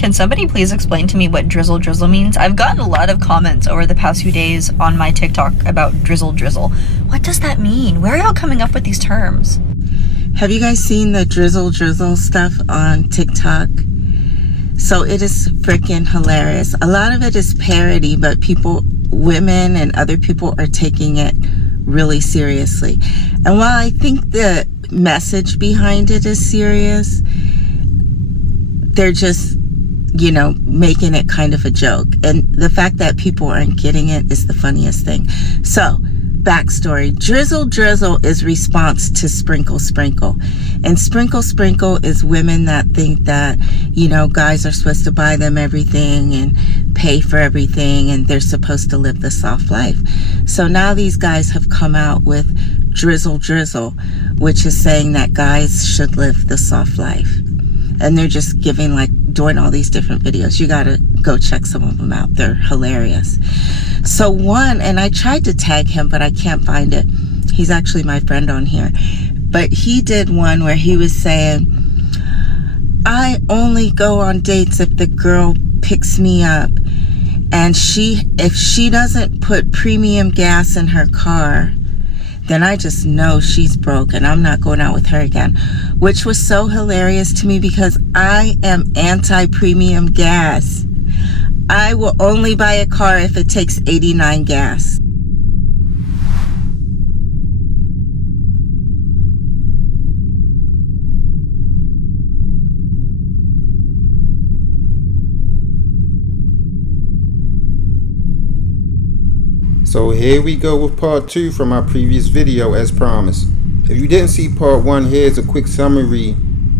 Can somebody please explain to me what drizzle drizzle means? I've gotten a lot of comments over the past few days on my TikTok about drizzle drizzle. What does that mean? Where are y'all coming up with these terms? Have you guys seen the drizzle drizzle stuff on TikTok? So it is freaking hilarious. A lot of it is parody, but people, women and other people are taking it really seriously. And while I think the message behind it is serious, they're just, you know, making it kind of a joke. And the fact that people aren't getting it is the funniest thing. So, backstory. Drizzle Drizzle is response to Sprinkle Sprinkle. And Sprinkle Sprinkle is women that think that, you know, guys are supposed to buy them everything and pay for everything and they're supposed to live the soft life. So now these guys have come out with Drizzle Drizzle, which is saying that guys should live the soft life. And they're just giving, like, doing all these different videos. You gotta go check some of them out. They're hilarious. So one, and I tried to tag him, but I can't find it. He's actually my friend on here. But he did one where he was saying, I only go on dates if the girl picks me up. And if she doesn't put premium gas in her car, then I just know she's broke and I'm not going out with her again. Which was so hilarious to me because I am anti-premium gas. I will only buy a car if it takes 89 gas. So here we go with part 2 from our previous video as promised. If you didn't see part 1, here's a quick summary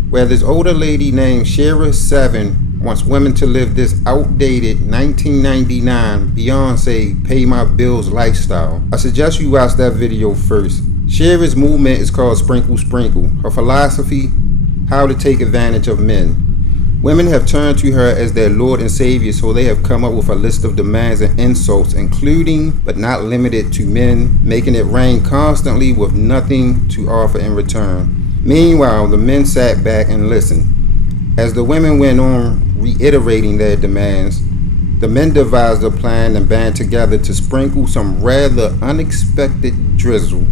where this older lady named Shira 7 wants women to live this outdated 1999 Beyonce pay my bills lifestyle. I suggest you watch that video first. Shira's movement is called Sprinkle Sprinkle. Her philosophy, how to take advantage of men. Women have turned to her as their Lord and Savior, so they have come up with a list of demands and insults, including but not limited to men making it rain constantly with nothing to offer in return. Meanwhile, the men sat back and listened. As the women went on reiterating their demands, the men devised a plan and band together to sprinkle some rather unexpected drizzle,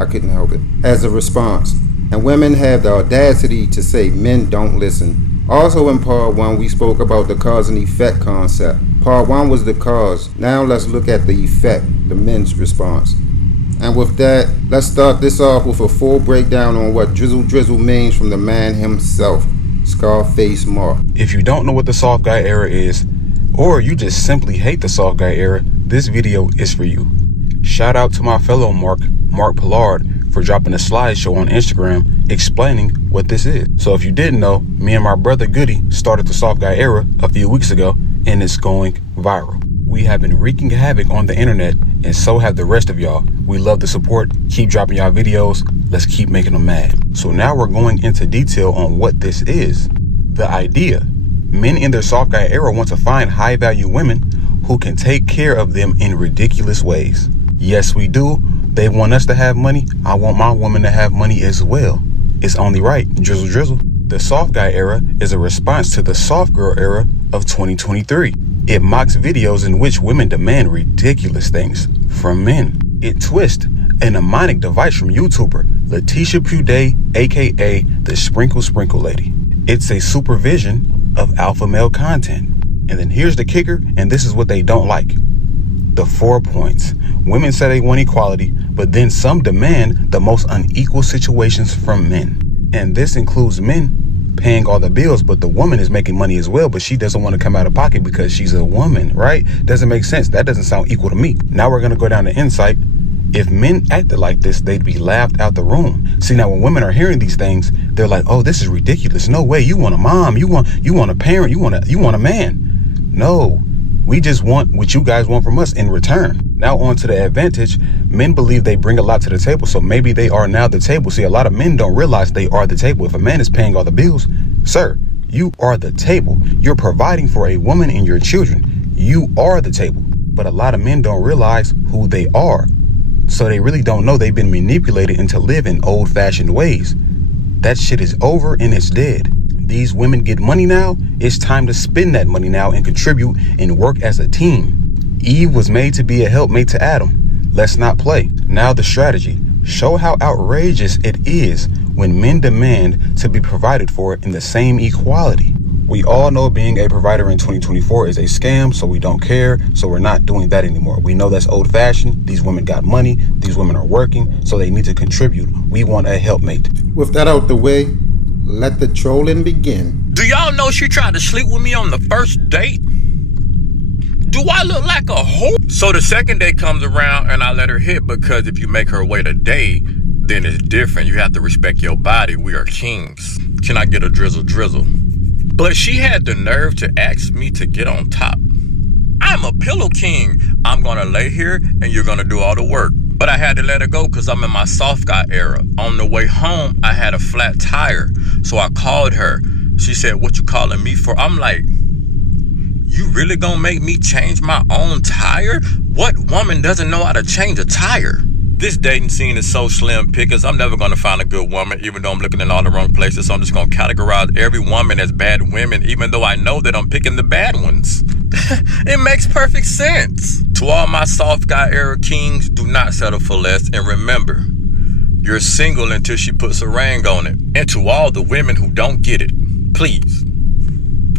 I couldn't help it, as a response. And women have the audacity to say men don't listen. Also in part 1, we spoke about the cause and effect concept. Part 1 was the cause. Now let's look at the effect, the men's response. And with that, let's start this off with a full breakdown on what drizzle drizzle means from the man himself, Scarface Mark. If you don't know what the soft guy era is, or you just simply hate the soft guy era, this video is for you. Shout out to my fellow Mark Pollard, for dropping a slideshow on Instagram explaining what this is. So if you didn't know, me and my brother Goody started the soft guy era a few weeks ago, and it's going viral. We have been wreaking havoc on the internet, and so have the rest of y'all. We love the support. Keep dropping y'all videos. Let's keep making them mad. So now we're going into detail on what this is. The idea. Men in their soft guy era want to find high value women who can take care of them in ridiculous ways. Yes, we do. They want us to have money. I want my woman to have money as well. It's only right. Drizzle drizzle. The soft guy era is a response to the soft girl era of 2023. It mocks videos in which women demand ridiculous things from men. It twists a mnemonic device from YouTuber Letitia Puday, aka the Sprinkle Sprinkle Lady. It's a supervision of alpha male content. And then here's the kicker, and this is what they don't like. The 4 points. Women say they want equality, but then some demand the most unequal situations from men. And this includes men paying all the bills, but the woman is making money as well, but she doesn't want to come out of pocket because she's a woman, right? Doesn't make sense. That doesn't sound equal to me. Now we're going to go down to insight. If men acted like this, they'd be laughed out the room. See, now when women are hearing these things, they're like, oh, this is ridiculous. No way. You want a mom. You want a parent. You want a man. No. We just want what you guys want from us in return. Now on to the advantage. Men believe they bring a lot to the table, so maybe they are now the table. See, a lot of men don't realize they are the table. If a man is paying all the bills, sir, you are the table. You're providing for a woman and your children. You are the table. But a lot of men don't realize who they are. So they really don't know they've been manipulated into living old-fashioned ways. That shit is over and it's dead. These women get money now. It's time to spend that money now and contribute and work as a team. Eve was made to be a helpmate to Adam. Let's not play. Now the strategy. Show how outrageous it is when men demand to be provided for in the same equality. We all know being a provider in 2024 is a scam, so we don't care, so we're not doing that anymore. We know that's old-fashioned. These women got money. These women are working, so they need to contribute. We want a helpmate. With that out the way, let the trolling begin. Do y'all know she tried to sleep with me on the first date? Do I look like a whore? So the second day comes around and I let her hit, because if you make her wait a day, then it's different. You have to respect your body. We are kings. Can I get a drizzle drizzle? But she had the nerve to ask me to get on top. I'm a pillow king. I'm gonna lay here and you're gonna do all the work. But I had to let her go because I'm in my soft guy era. On the way home, I had a flat tire. So I called her. She said, "What you calling me for?" I'm like, "You really gonna make me change my own tire? What woman doesn't know how to change a tire?" This dating scene is so slim pickings. I'm never gonna find a good woman, even though I'm looking in all the wrong places. So I'm just gonna categorize every woman as bad women, even though I know that I'm picking the bad ones. It makes perfect sense. To all my soft guy era kings, do not settle for less. And remember, you're single until she puts a ring on it. And to all the women who don't get it, please,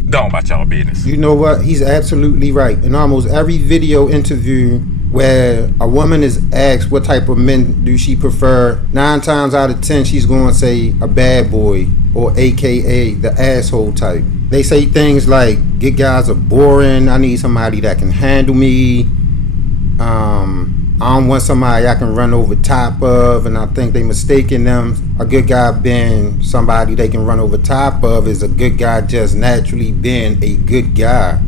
go on about y'all business. You know what? He's absolutely right. In almost every video interview where a woman is asked what type of men do she prefer, 9 times out of 10 she's going to say a bad boy, or AKA the asshole type. They say things like, "Good guys are boring. I need somebody that can handle me. I don't want somebody I can run over top of." And I think they mistaken them. A good guy being somebody they can run over top of is a good guy just naturally being a good guy.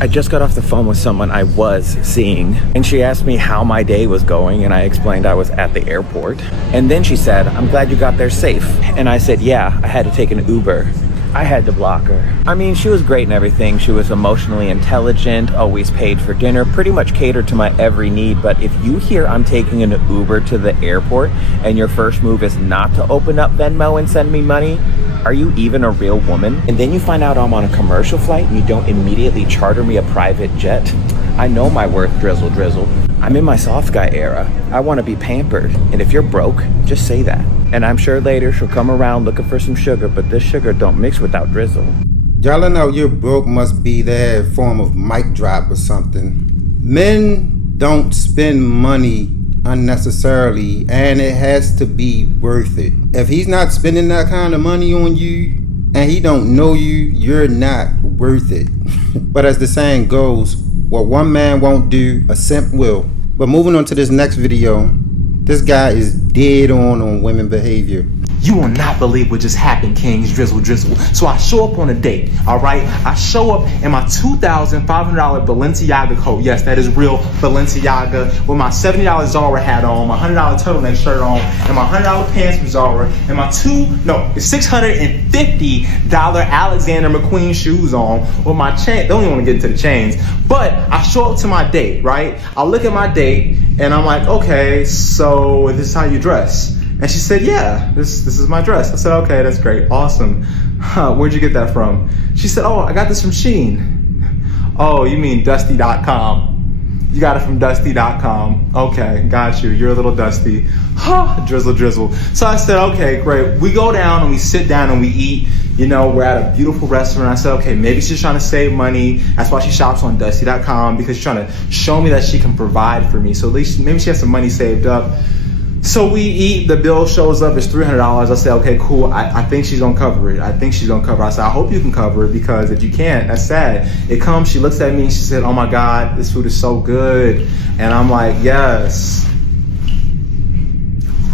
I just got off the phone with someone I was seeing, and she asked me how my day was going, and I explained I was at the airport. And then she said, "I'm glad you got there safe." And I said, "Yeah, I had to take an Uber." I had to block her. I mean, she was great and everything. She was emotionally intelligent, always paid for dinner, pretty much catered to my every need. But if you hear I'm taking an Uber to the airport and your first move is not to open up Venmo and send me money, are you even a real woman? And then you find out I'm on a commercial flight and you don't immediately charter me a private jet? I know my worth, Drizzle Drizzle. I'm in my soft guy era. I want to be pampered. And if you're broke, just say that. And I'm sure later she'll come around looking for some sugar, but this sugar don't mix without drizzle. Y'all know you're broke must be their form of mic drop or something. Men don't spend money unnecessarily, and it has to be worth it. If he's not spending that kind of money on you and he don't know you, you're not worth it. But as the saying goes, what one man won't do, a simp will. But moving on to this next video, this guy is dead on women behavior. You will not believe what just happened, Kings, Drizzle Drizzle. So I show up on a date, all right? I show up in my $2,500 Balenciaga coat. Yes, that is real Balenciaga. With my $70 Zara hat on, my $100 turtleneck shirt on, and my $100 pants from Zara, and my $650 Alexander McQueen shoes on, with my chain. Don't even want to get into the chains. But I show up to my date, right? I look at my date, and I'm like, okay, so this is how you dress. And she said, "Yeah, this is my dress." I said, "Okay, that's great, awesome. Where'd you get that from?" She said, "Oh, I got this from Shein." "Oh, you mean Dusty.com. You got it from Dusty.com. Okay, got you. You're a little dusty." Drizzle Drizzle. So I said, "Okay, great." We go down and we sit down and we eat. You know, we're at a beautiful restaurant. I said, okay, maybe she's trying to save money. That's why she shops on Dusty.com, because she's trying to show me that she can provide for me. So at least maybe she has some money saved up. So we eat, the bill shows up, it's $300. I say, okay, cool, I think she's gonna cover it. I think she's gonna cover it. I said, I hope you can cover it, because if you can't, that's sad. It comes, she looks at me and she said, "Oh my God, this food is so good." And I'm like, "Yes."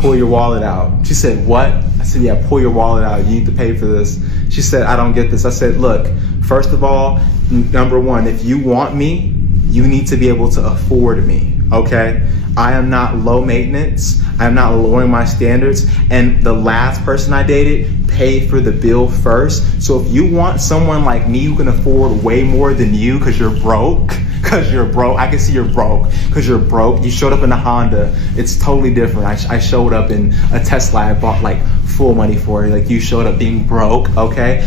"Pull your wallet out." She said, "What?" I said, "Yeah, pull your wallet out. You need to pay for this." She said, "I don't get this." I said, "Look, first of all, number one, if you want me, you need to be able to afford me, okay? I am not low maintenance. I'm not lowering my standards. And the last person I dated paid for the bill first. So if you want someone like me who can afford way more than you because you're broke, I can see you're broke because you're broke. You showed up in a Honda. It's totally different. I showed up in a Tesla. I bought like full money for it. Like, you showed up being broke, okay?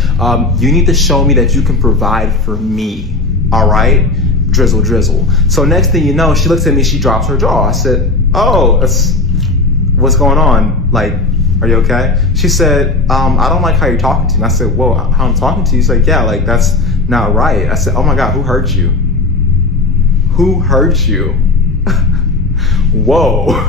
You need to show me that you can provide for me, all right? Drizzle Drizzle. So next thing you know, she looks at me, she drops her jaw. I said, oh, what's going on? Like, are you okay? She said, I don't like how you're talking to me. I said, whoa, how I'm talking to you? She's like, yeah, like, that's not right. I said, oh my God, who hurt you? Who hurt you? Whoa.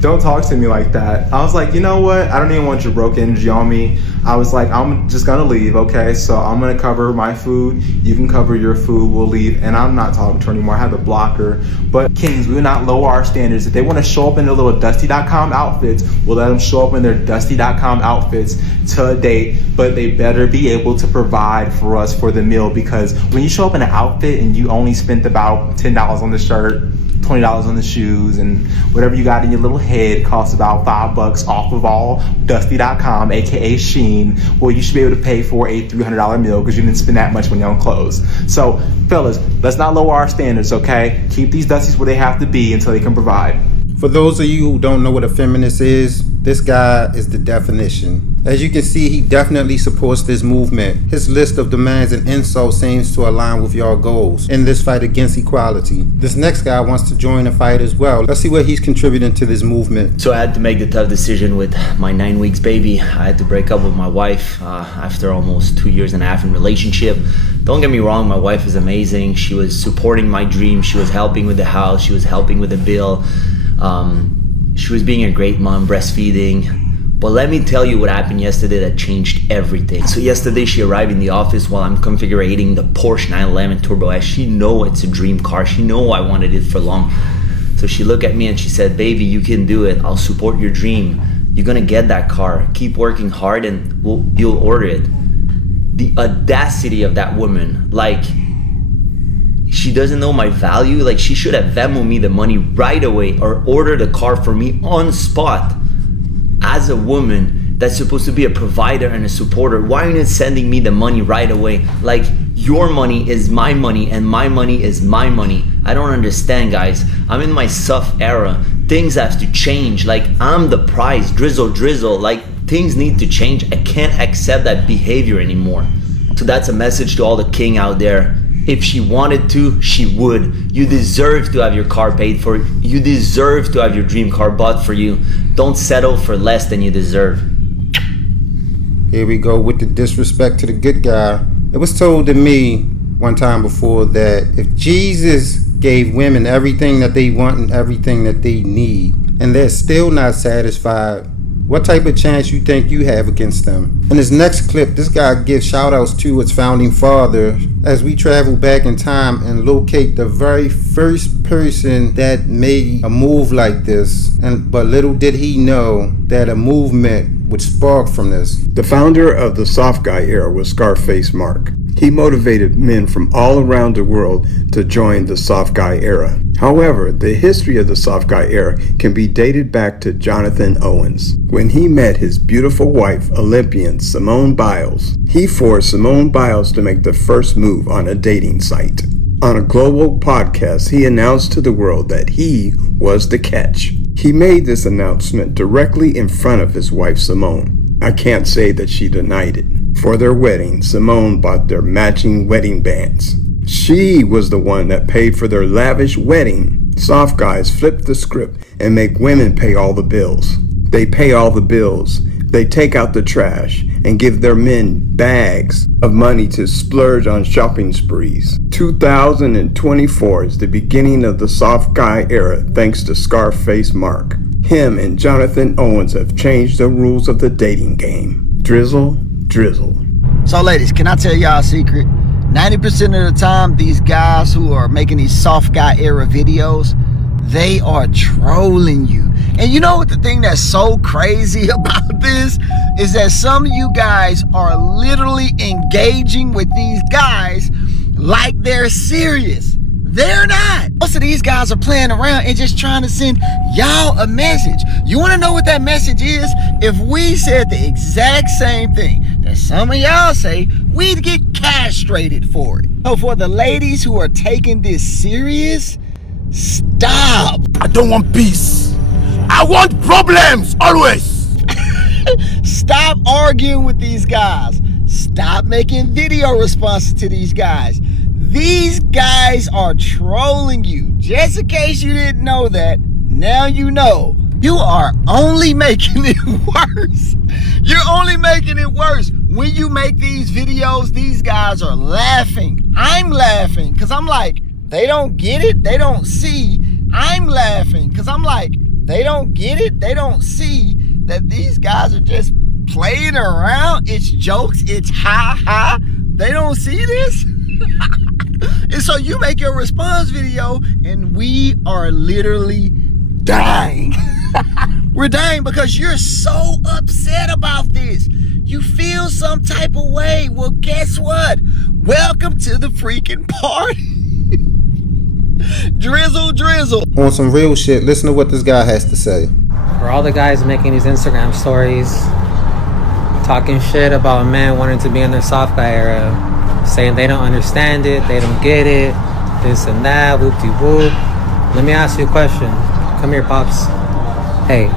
Don't talk to me like that. I was like, you know what? I don't even want your broke energy on me. I was like, I'm just gonna leave, okay? So I'm gonna cover my food. You can cover your food. We'll leave. And I'm not talking to her anymore. I had to block her. But Kings, we will not lower our standards. If they want to show up in their little Dusty.com outfits, we'll let them show up in their Dusty.com outfits to a date. But they better be able to provide for us for the meal, because when you show up in an outfit and you only spent about $10 on the shirt, $20 on the shoes, and whatever you got in your little head costs about $5 off of all Dusty.com, aka Shein. Well, you should be able to pay for a $300 meal because you didn't spend that much money on clothes. So, fellas, let's not lower our standards, okay? Keep these Dusties where they have to be until they can provide. For those of you who don't know what a feminist is, this guy is the definition. As you can see, he definitely supports this movement. His list of demands and insults seems to align with your goals in this fight against equality. This next guy wants to join the fight as well. Let's see what he's contributing to this movement. So I had to make the tough decision with my 9 weeks baby. I had to break up with my wife after almost 2 years and a half in relationship. Don't get me wrong, my wife is amazing. She was supporting my dream. She was helping with the house. She was helping with the bill. She was being a great mom, breastfeeding. But let me tell you what happened yesterday that changed everything. So yesterday she arrived in the office while I'm configuring the Porsche 911 Turbo S. She know it's a dream car. She know I wanted it for long. So she looked at me and she said, baby, you can do it. I'll support your dream. You're gonna get that car. Keep working hard and you'll order it. The audacity of that woman, like, she doesn't know my value. Like, she should have Venmoed me the money right away or ordered a car for me on spot. As a woman that's supposed to be a provider and a supporter, why are you not sending me the money right away? Like, your money is my money and my money is my money. I don't understand, guys. I'm in my soft era. Things have to change. Like, I'm the prize. Drizzle Drizzle. Like, things need to change. I can't accept that behavior anymore. So that's a message to all the king out there. If she wanted to, she would. You deserve to have your car paid for. You deserve to have your dream car bought for you. Don't settle for less than you deserve. Here we go with the disrespect to the good guy. It was told to me one time before that if Jesus gave women everything that they want and everything that they need, and they're still not satisfied, what type of chance you think you have against them? In this next clip, this guy gives shout outs to its founding father as we travel back in time and locate the very first person that made a move like this. But little did he know that a movement would spark from this. The founder of the soft guy era was Scarface Mark. He motivated men from all around the world to join the soft guy era. However, the history of the soft guy era can be dated back to Jonathan Owens. When he met his beautiful wife, Olympian Simone Biles, he forced Simone Biles to make the first move on a dating site. On a global podcast, he announced to the world that he was the catch. He made this announcement directly in front of his wife, Simone. I can't say that she denied it. For their wedding, Simone bought their matching wedding bands. She was the one that paid for their lavish wedding. Soft guys flip the script and make women pay all the bills. They pay all the bills. They take out the trash and give their men bags of money to splurge on shopping sprees. 2024 is the beginning of the soft guy era thanks to Scarface Mark. Him and Jonathan Owens have changed the rules of the dating game. Drizzle Drizzle. So ladies, can I tell y'all a secret? 90% of the time, these guys who are making these soft guy era videos, they are trolling you. And you know what the thing that's so crazy about this is that some of you guys are literally engaging with these guys like they're serious. They're not. Most of these guys are playing around and just trying to send y'all a message. You want to know what that message is? If we said the exact same thing that some of y'all say, we'd get castrated for it. So for the ladies who are taking this serious, stop. I don't want peace. I want problems always. Stop arguing with these guys. Stop making video responses to these guys. These guys are trolling you. Just in case you didn't know that, now you know. You are only making it worse. You're only making it worse. When you make these videos, these guys are laughing. I'm laughing because I'm like, they don't get it. They don't see. I'm laughing because I'm like, they don't get it. They don't see that these guys are just playing around. It's jokes. It's ha. They don't see this. And so you make your response video and we are literally dying. We're dying because you're so upset about this. You feel some type of way. Well, guess what? Welcome to the freaking party. Drizzle Drizzle. On some real shit, listen to what this guy has to say. For all the guys making these Instagram stories, talking shit about men wanting to be in their soft guy era, saying they don't understand it, they don't get it, this and that, whoop-de-whoop. Let me ask you a question. Come here, Pops. Hey,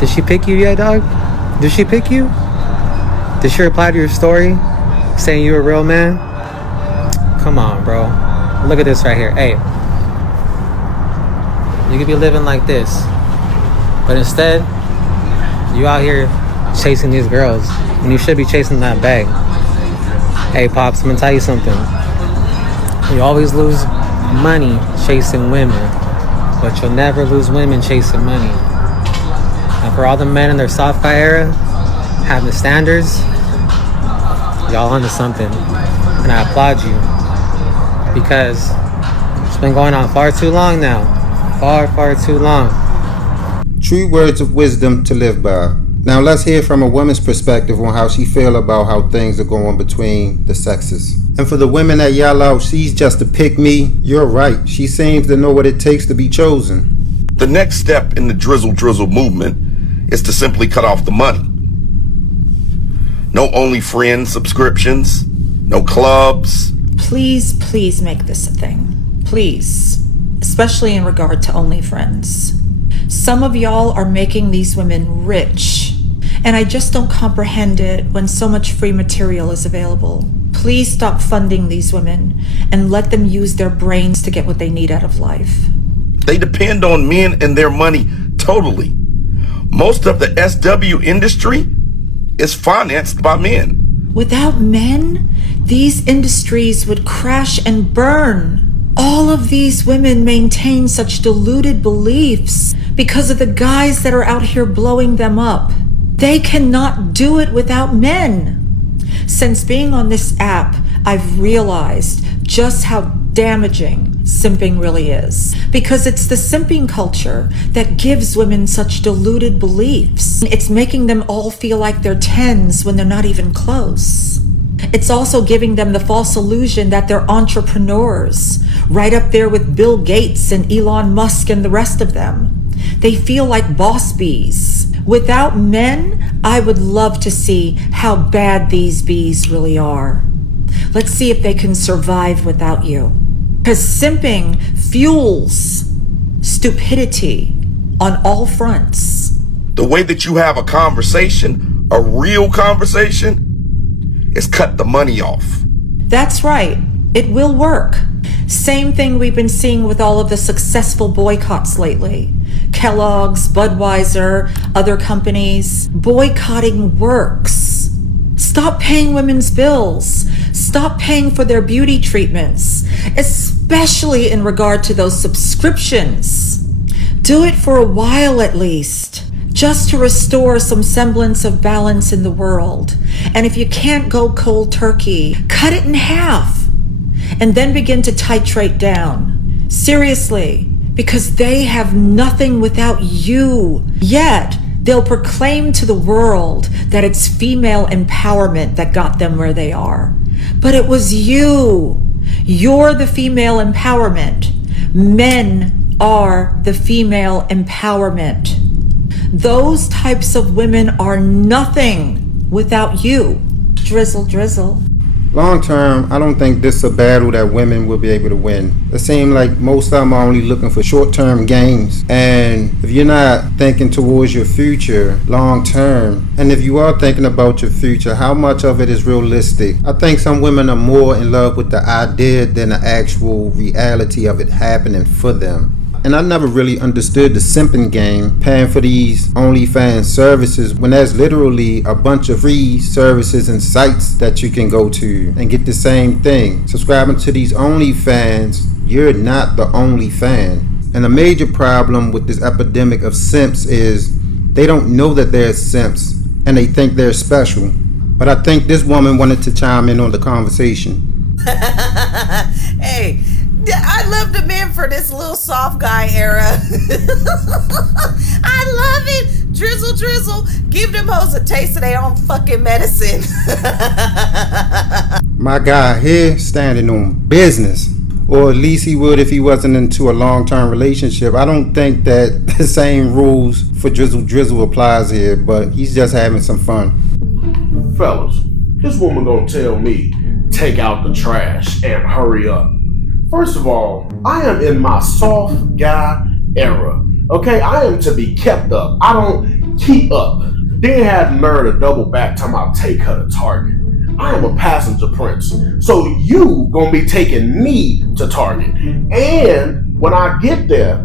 did she pick you yet, dog? Did she pick you? Did she reply to your story saying you're a real man? Come on, bro. Look at this right here. Hey, you could be living like this, but instead, you out here chasing these girls, and you should be chasing that bag. Hey, Pops, I'm gonna tell you something. You always lose money chasing women, but you'll never lose women chasing money. And for all the men in their soft guy era having standards, y'all onto something, and I applaud you, because it's been going on far too long now. Far too long. True words of wisdom to live by. Now let's hear from a woman's perspective on how she feel about how things are going between the sexes. And for the women that yell out, she's just a pick me, you're right. She seems to know what it takes to be chosen. The next step in the Drizzle Drizzle movement is to simply cut off the money. No OnlyFriends subscriptions, no clubs. Please make this a thing. Please. Especially in regard to OnlyFriends. Some of y'all are making these women rich, and I just don't comprehend it when so much free material is available. Please stop funding these women and let them use their brains to get what they need out of life. They depend on men and their money totally. Most of the SW industry is financed by men. Without men, these industries would crash and burn. All of these women maintain such deluded beliefs because of the guys that are out here blowing them up. They cannot do it without men. Since being on this app, I've realized just how damaging simping really is, because it's the simping culture that gives women such deluded beliefs. It's making them all feel like they're 10s when they're not even close. It's also giving them the false illusion that they're entrepreneurs, right up there with Bill Gates and Elon Musk and the rest of them. They feel like boss bees. Without men, I would love to see how bad these bees really are. Let's see if they can survive without you. Because simping fuels stupidity on all fronts. The way that you have a conversation, a real conversation, is cut the money off. That's right. It will work. Same thing we've been seeing with all of the successful boycotts lately. Kellogg's, Budweiser, other companies. Boycotting works. Stop paying women's bills. Stop paying for their beauty treatments, especially in regard to those subscriptions. Do it for a while at least, just to restore some semblance of balance in the world. And if you can't go cold turkey, cut it in half and then begin to titrate down. Seriously, because they have nothing without you. Yet, they'll proclaim to the world that it's female empowerment that got them where they are. But it was you. You're the female empowerment. Men are the female empowerment. Those types of women are nothing without you. Drizzle Drizzle. Long term, I don't think this is a battle that women will be able to win. It seems like most of them are only looking for short-term gains. And if you're not thinking towards your future long term, and if you are thinking about your future, how much of it is realistic? I think some women are more in love with the idea than the actual reality of it happening for them. And I never really understood the simping game, paying for these OnlyFans services, when there's literally a bunch of free services and sites that you can go to and get the same thing. Subscribing to these OnlyFans, you're not the only fan. And a major problem with this epidemic of simps is they don't know that they're simps and they think they're special. But I think this woman wanted to chime in on the conversation. Hey, I love the men for this little soft guy era. I love it. Drizzle, drizzle. Give them hoes a taste of their own fucking medicine. My guy here standing on business. Or at least he would if he wasn't into a long-term relationship. I don't think that the same rules for Drizzle Drizzle applies here, but he's just having some fun. Fellas, this woman gonna tell me, take out the trash and hurry up. First of all, I am in my soft guy era. Okay, I am to be kept up. I don't keep up. Then have the nerve to double back time I'll take her to Target. I am a passenger prince. So you gonna be taking me to Target. And when I get there,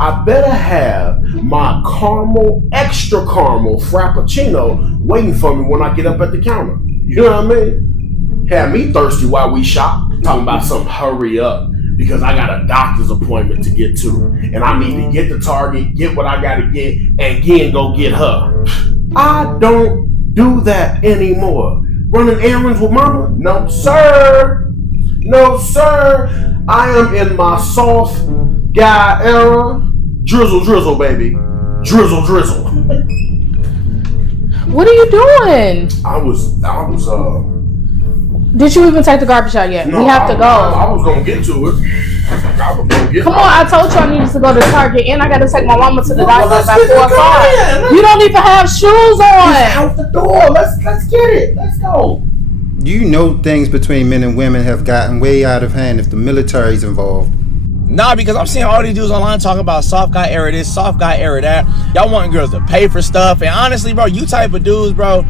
I better have my caramel, extra caramel frappuccino waiting for me when I get up at the counter. You know what I mean? Have me thirsty while we shop. Talking about some hurry up because I got a doctor's appointment to get to. And I need to get to Target, get what I gotta get, and again go get her. I don't do that anymore. Running errands with mama? No, sir. No, sir. I am in my soft guy era. Drizzle, drizzle, baby. Drizzle, drizzle. What are you doing? I was Did you even take the garbage out yet? No, We have to go. I was gonna get to it. I was gonna get Come on, I told you I needed to go to Target and I gotta take my mama to the doctor let's by get 4 it o'clock. going. You don't even have shoes on. It's out the door. Let's get it. Let's go. You know things between men and women have gotten way out of hand if the military's involved. Nah, because I'm seeing all these dudes online talking about soft guy era this, soft guy era that. Y'all want girls to pay for stuff. And honestly, bro, you type of dudes, bro,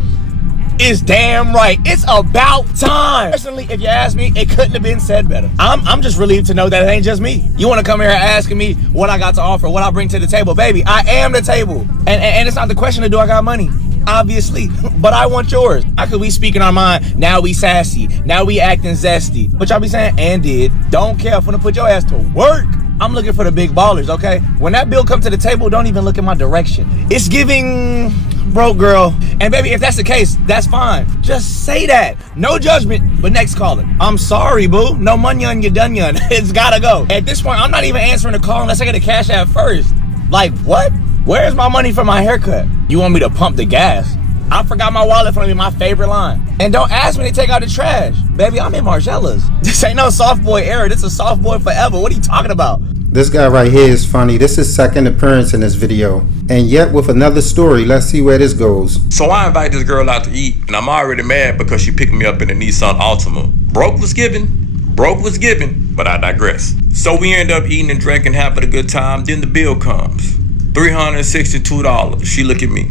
is damn right. It's about time. Personally, if you ask me, it couldn't have been said better. I'm just relieved to know that it ain't just me. You want to come here asking me what I got to offer, what I bring to the table. Baby, I am the table. And it's not the question of do I got money. Obviously, but I want yours. I could be speaking our mind. Now we sassy. Now we acting zesty. But y'all be saying, and did. Don't care. I'm finna put your ass to work. I'm looking for the big ballers, okay? When that bill come to the table, don't even look in my direction. It's giving broke girl. And baby, if that's the case, that's fine. Just say that. No judgment, but next caller. I'm sorry, boo. No money on your dunion. It's gotta go. At this point, I'm not even answering the call unless I get a cash app first. Like, what? Where's my money for my haircut? You want me to pump the gas? I forgot my wallet for me, my favorite line. And don't ask me to take out the trash. Baby, I'm in Margellas. This ain't no soft boy era. This is soft boy forever. What are you talking about? This guy right here is funny. This is his second appearance in this video. And yet with another story. Let's see where this goes. So I invite this girl out to eat, and I'm already mad because she picked me up in a Nissan Altima. Broke was given, but I digress. So we end up eating and drinking, having a good time. Then the bill comes. $362. She look at me.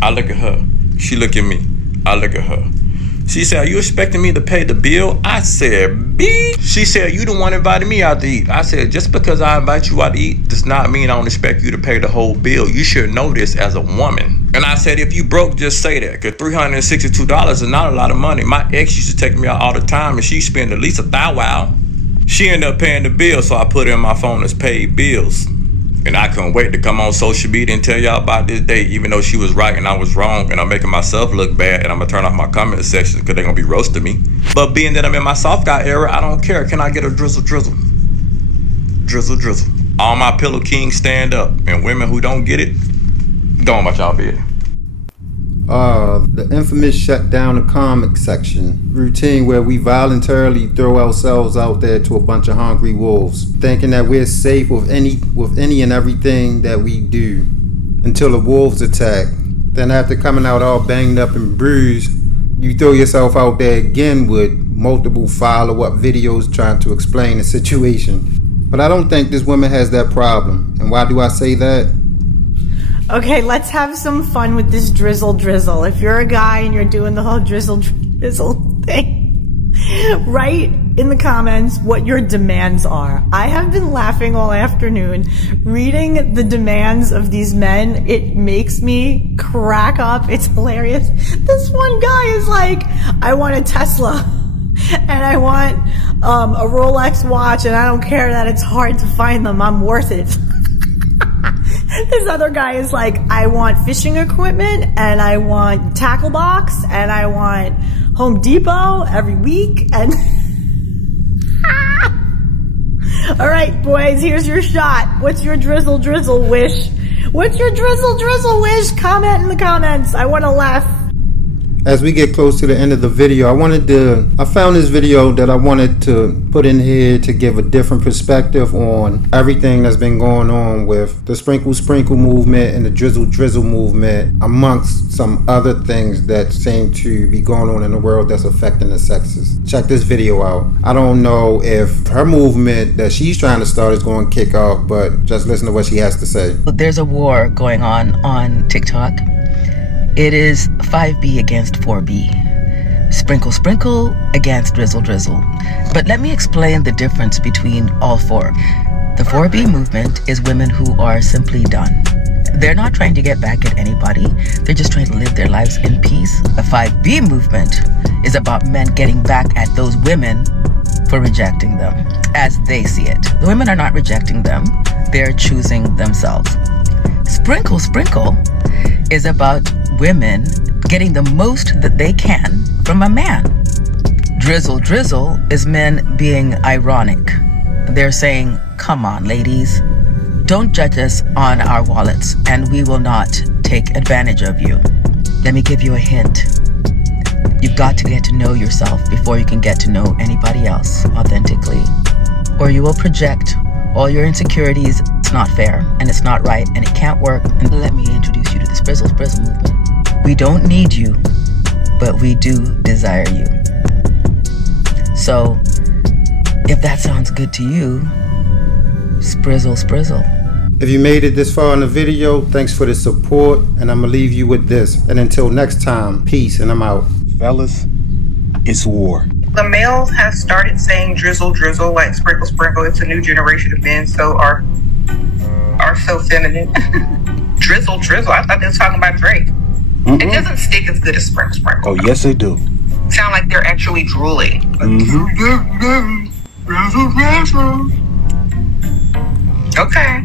I look at her. She look at me. I look at her. She said, are you expecting me to pay the bill? I said, B. She said, you the one invited me out to eat. I said, just because I invite you out to eat does not mean I don't expect you to pay the whole bill. You should know this as a woman. And I said, if you broke, just say that. Because $362 is not a lot of money. My ex used to take me out all the time and she spent at least $1,000. She ended up paying the bill, so I put it in my phone as paid bills. And I couldn't wait to come on social media and tell y'all about this date, even though she was right and I was wrong, and I'm making myself look bad, and I'm gonna turn off my comment section because they're gonna be roasting me. But being that I'm in my soft guy era, I don't care. Can I get a drizzle drizzle? Drizzle drizzle. All my pillow kings stand up, and women who don't get it, don't about y'all bed. The infamous shut down the comic section routine where we voluntarily throw ourselves out there to a bunch of hungry wolves, thinking that we're safe with any and everything that we do until the wolves attack. Then after coming out all banged up and bruised, you throw yourself out there again with multiple follow-up videos trying to explain the situation. But I don't think this woman has that problem. And why do I say that? Okay, let's have some fun with this drizzle drizzle. If you're a guy and you're doing the whole drizzle drizzle thing, write in the comments what your demands are. I have been laughing all afternoon reading the demands of these men. It makes me crack up. It's hilarious. This one guy is like, I want a Tesla and I want a Rolex watch, and I don't care that it's hard to find them. I'm worth it. This other guy is like, I want fishing equipment, and I want tackle box, and I want Home Depot every week, and all right, boys, here's your shot. What's your drizzle drizzle wish? What's your drizzle drizzle wish? Comment in the comments. I want to laugh. As we get close to the end of the video, I found this video that I wanted to put in here to give a different perspective on everything that's been going on with the sprinkle sprinkle movement and the drizzle drizzle movement, amongst some other things that seem to be going on in the world that's affecting the sexes. Check this video out. I don't know if her movement that she's trying to start is going to kick off, but just listen to what she has to say. There's a war going on TikTok. It is 5B against 4B. Sprinkle sprinkle against drizzle drizzle. But let me explain the difference between all four. The 4B movement is women who are simply done. They're not trying to get back at anybody. They're just trying to live their lives in peace. The 5B movement is about men getting back at those women for rejecting them, as they see it. The women are not rejecting them. They're choosing themselves. Sprinkle sprinkle is about women getting the most that they can from a man. Drizzle drizzle is men being ironic. They're saying, come on, ladies, don't judge us on our wallets, and we will not take advantage of you. Let me give you a hint. You've got to get to know yourself before you can get to know anybody else authentically, or you will project all your insecurities. It's not fair, and it's not right, and it can't work. And let me introduce you to the Drizzle Drizzle movement. We don't need you, but we do desire you. So, if that sounds good to you, sprizzle sprizzle. If you made it this far in the video, thanks for the support, and I'm gonna leave you with this. And until next time, peace, and I'm out. Fellas, it's war. The males have started saying drizzle drizzle, like sprinkle sprinkle. It's a new generation of men, so are so feminine. Drizzle drizzle. I thought they were talking about Drake. It doesn't stick as good as sprinkle sprinkle. Oh, yes, they do. Sound like they're actually drooling. Okay.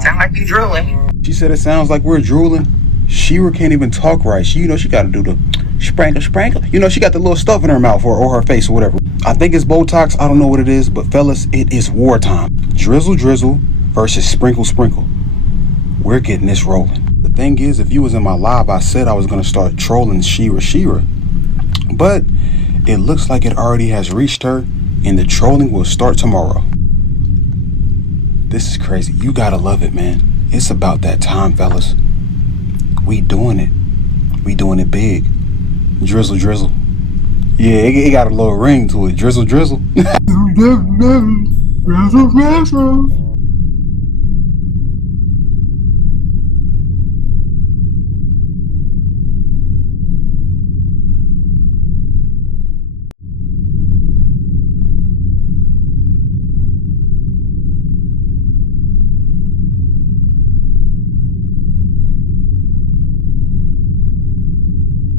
Sound like you're drooling. She said it sounds like we're drooling. Shira can't even talk right. She got to do the sprinkle sprinkle. She got the little stuff in her mouth or her face or whatever. I think it's Botox. I don't know what it is, but fellas, it is wartime. Drizzle drizzle versus sprinkle sprinkle. We're getting this rolling. The thing is, if you was in my live, I said I was going to start trolling Shira. But it looks like it already has reached her, and the trolling will start tomorrow. This is crazy. You gotta love it, man. It's about that time, fellas. We doing it. We doing it big. Drizzle drizzle. Yeah, it got a little ring to it. Drizzle drizzle. Drizzle drizzle.